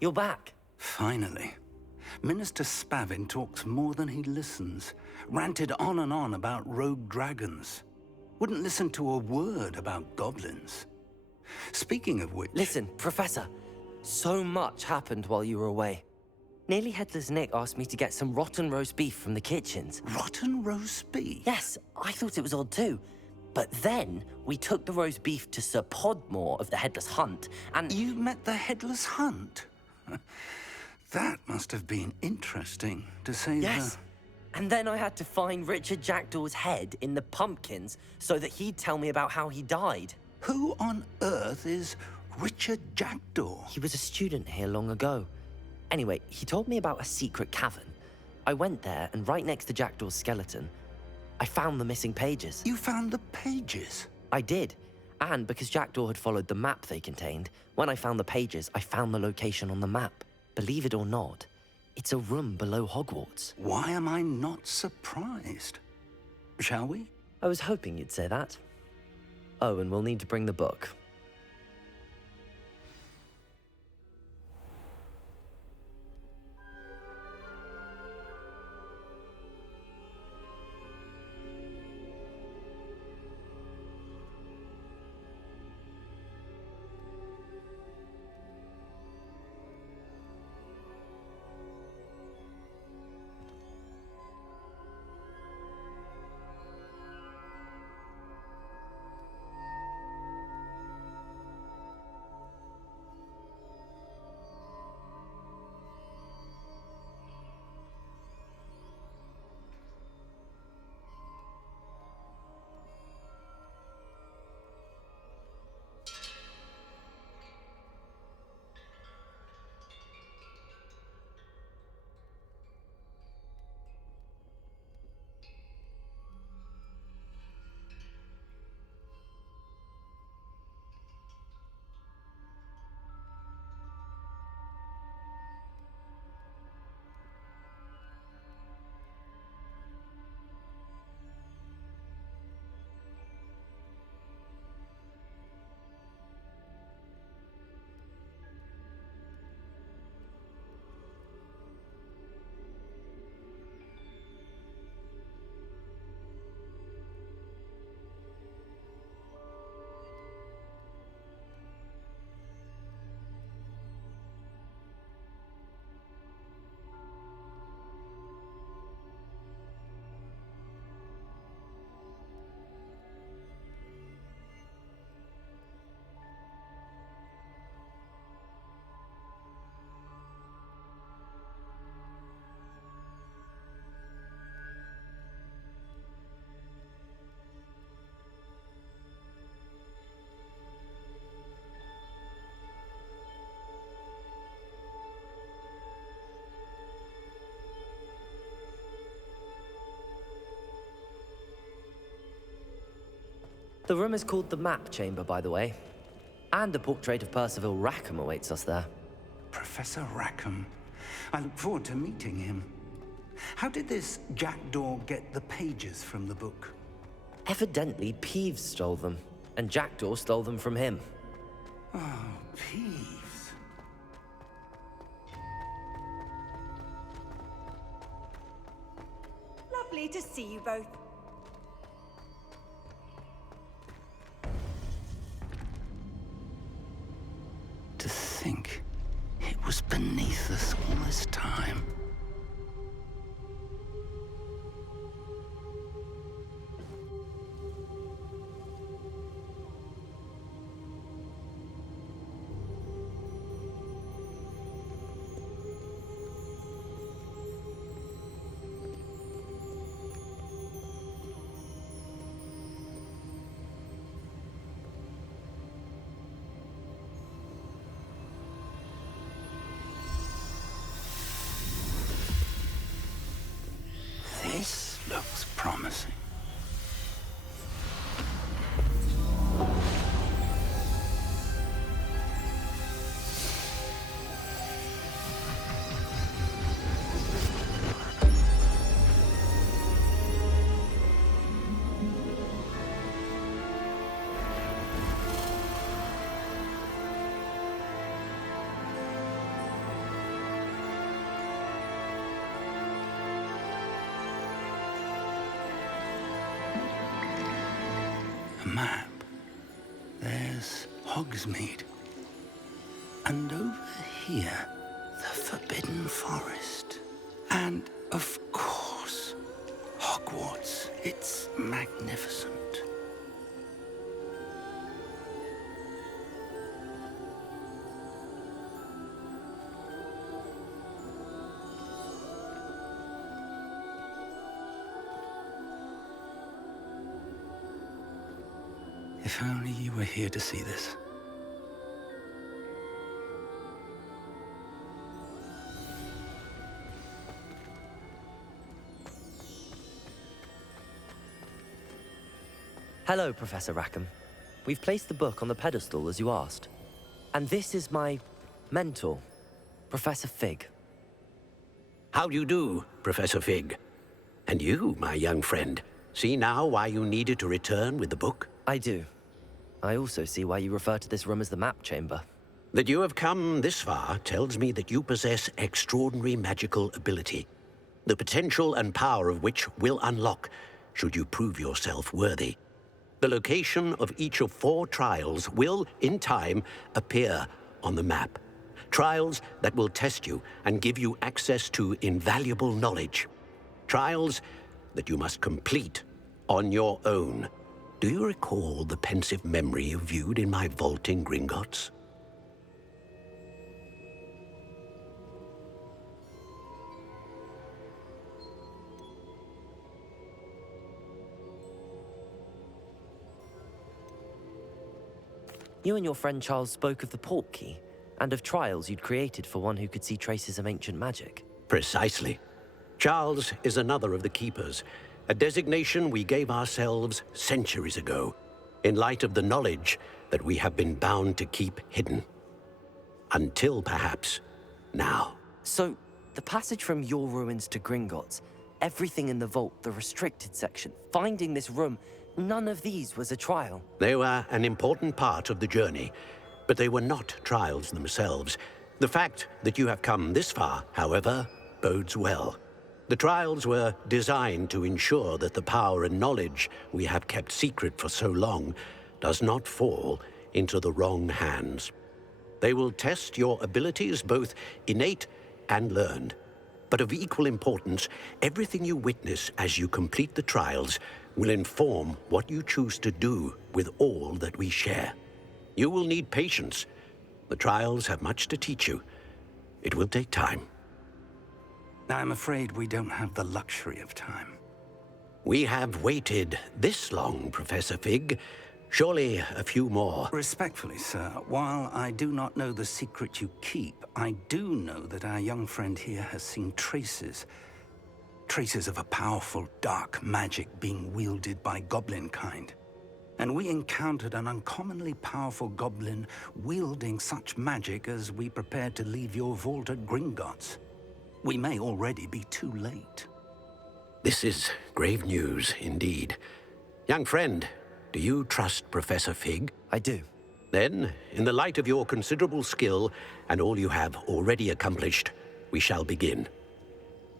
you're back. Finally. Minister Spavin talks more than he listens. Ranted on and on about rogue dragons. Wouldn't listen to a word about goblins. Speaking of which... Listen, Professor, so much happened while you were away. Nearly Headless Nick asked me to get some rotten roast beef from the kitchens. Rotten roast beef? Yes, I thought it was odd too. But then we took the roast beef to Sir Podmore of the Headless Hunt, and... You met the Headless Hunt? That must have been interesting, to say the... Yes. And then I had to find Richard Jackdaw's head in the pumpkins so that he'd tell me about how he died. Who on earth is Richard Jackdaw? He was a student here long ago. Anyway, he told me about a secret cavern. I went there, and right next to Jackdaw's skeleton, I found the missing pages. You found the pages? I did. And because Jackdaw had followed the map they contained, when I found the pages, I found the location on the map. Believe it or not, it's a room below Hogwarts. Why am I not surprised? Shall we? I was hoping you'd say that. Oh, and we'll need to bring the book. The room is called the Map Chamber, by the way. And a portrait of Percival Rackham awaits us there. Professor Rackham. I look forward to meeting him. How did this Jackdaw get the pages from the book? Evidently, Peeves stole them, and Jackdaw stole them from him. Oh, Peeves. Lovely to see you both. To think it was beneath us all this time. A map. There's Hogsmeade. And over here, the Forbidden Forest. And, of course, Hogwarts. It's magnificent. If only you were here to see this. Hello, Professor Rackham. We've placed the book on the pedestal as you asked. And this is my mentor, Professor Fig. How do you do, Professor Fig? And you, my young friend, see now why you needed to return with the book? I do. I also see why you refer to this room as the map chamber. That you have come this far tells me that you possess extraordinary magical ability, the potential and power of which will unlock should you prove yourself worthy. The location of each of 4 trials will, in time, appear on the map. Trials that will test you and give you access to invaluable knowledge. Trials that you must complete on your own. Do you recall the pensive memory you viewed in my vault in Gringotts? You and your friend Charles spoke of the portkey and of trials you'd created for one who could see traces of ancient magic. Precisely. Charles is another of the Keepers, a designation we gave ourselves centuries ago, in light of the knowledge that we have been bound to keep hidden. Until, perhaps, now. So, the passage from your ruins to Gringotts, everything in the vault, the restricted section, finding this room, none of these was a trial. They were an important part of the journey, but they were not trials themselves. The fact that you have come this far, however, bodes well. The trials were designed to ensure that the power and knowledge we have kept secret for so long does not fall into the wrong hands. They will test your abilities, both innate and learned. But of equal importance, everything you witness as you complete the trials will inform what you choose to do with all that we share. You will need patience. The trials have much to teach you. It will take time. I'm afraid we don't have the luxury of time. We have waited this long, Professor Fig. Surely a few more. Respectfully, sir, while I do not know the secret you keep, I do know that our young friend here has seen traces. Traces of a powerful, dark magic being wielded by goblin kind. And we encountered an uncommonly powerful goblin wielding such magic as we prepared to leave your vault at Gringotts. We may already be too late. This is grave news indeed. Young friend, do you trust Professor Fig? I do. Then, in the light of your considerable skill and all you have already accomplished, we shall begin.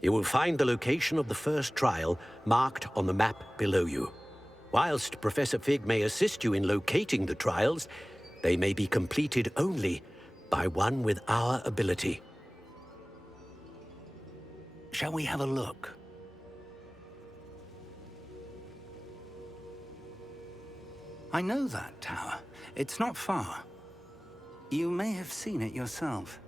You will find the location of the first trial marked on the map below you. Whilst Professor Fig may assist you in locating the trials, they may be completed only by one with our ability. Shall we have a look? I know that tower. It's not far. You may have seen it yourself.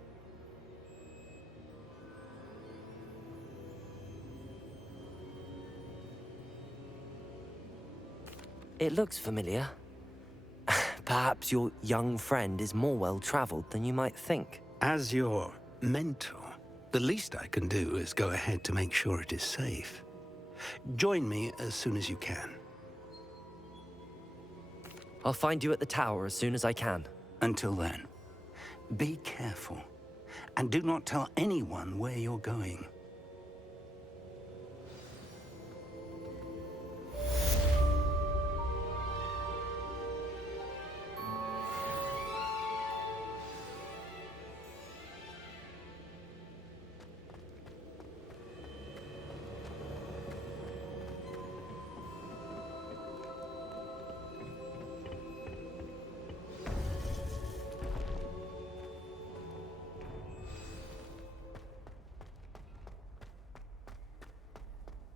It looks familiar. Perhaps your young friend is more well-traveled than you might think. As your mentor, the least I can do is go ahead to make sure it is safe. Join me as soon as you can. I'll find you at the tower as soon as I can. Until then, be careful, and do not tell anyone where you're going.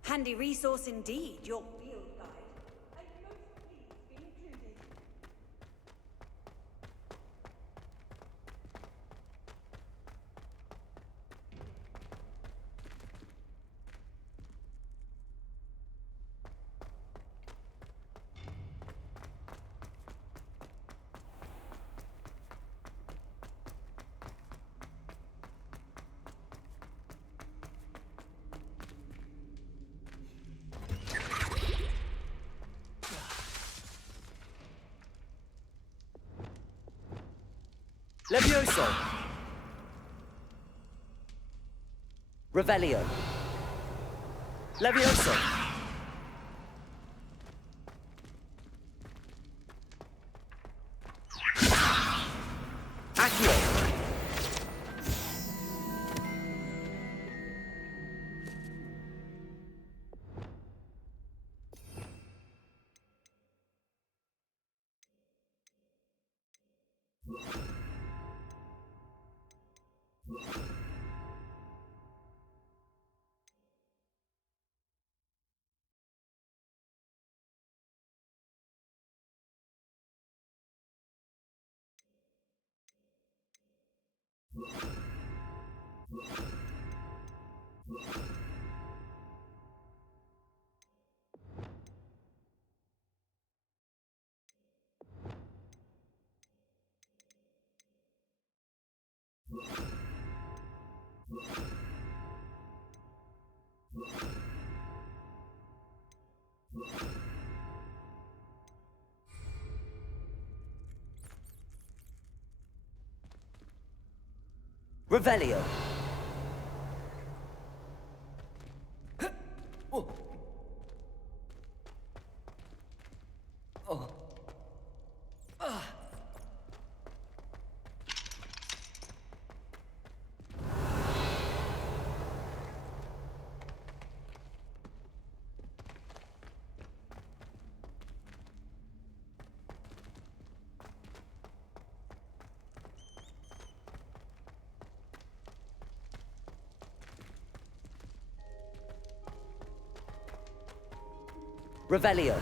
Handy resource indeed, your field guide. I'd most pleased be included. Levioso! Revelio! Levioso! Accio! Revelio! Revelio!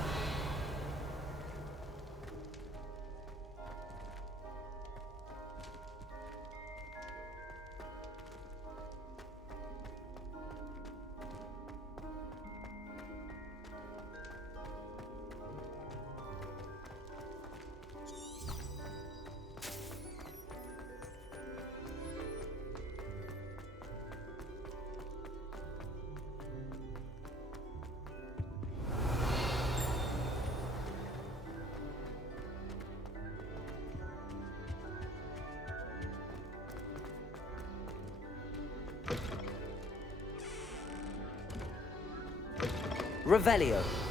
Revelio!